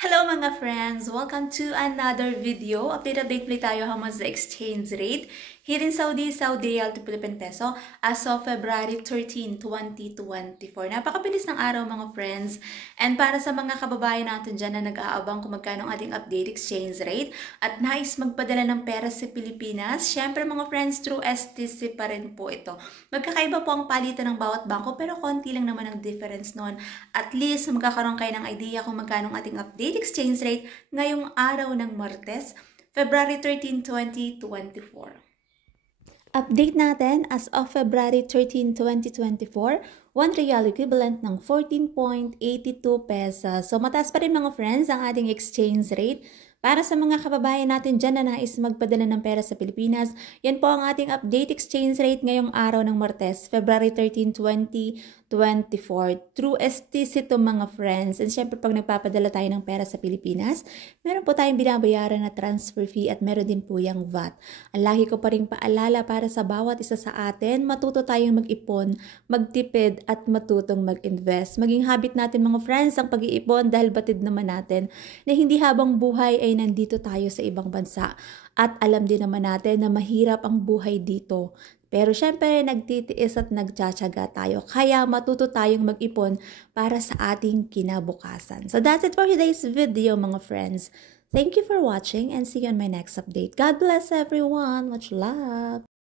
Hello mga friends! Welcome to another video. Update play tayo how much the exchange rate here in Saudi Riyal to Philippine Peso as of February 13, 2024. Napakabilis ng araw mga friends. And para sa mga kababayan natin dyan na nag-aabang kung magkano ang ating update exchange rate at nais magpadala ng pera sa Pilipinas, syempre mga friends, through STC pa rin po ito. Magkakaiba po ang palitan ng bawat bangko pero konti lang naman ang difference noon. At least magkakaroon kayo ng idea kung magkano ang ating update exchange rate ngayong araw ng Martes, February 13, 2024. Update natin as of February 13, 2024, 1 real equivalent ng 14.82 pesos. So mataas pa rin mga friends ang ating exchange rate. Para sa mga kababayan natin dyan na nais magpadala ng pera sa Pilipinas, yan po ang ating update exchange rate ngayong araw ng Martes, February 13, 2024. Through STC to mga friends. And syempre pag nagpapadala tayo ng pera sa Pilipinas, meron po tayong binabayaran na transfer fee at meron din po yung VAT. Ang lagi ko pa rin paalala para sa bawat isa sa atin, matuto tayong mag-ipon, magtipid at matutong mag-invest. Maging habit natin mga friends ang pag-iipon dahil batid naman natin na hindi habang buhay ay nandito tayo sa ibang bansa. At alam din naman natin na mahirap ang buhay dito. Pero syempre, nagtitiis at nagtsatsaga tayo. Kaya matuto tayong mag-ipon para sa ating kinabukasan. So that's it for today's video mga friends. Thank you for watching and see you on my next update. God bless everyone. Much love.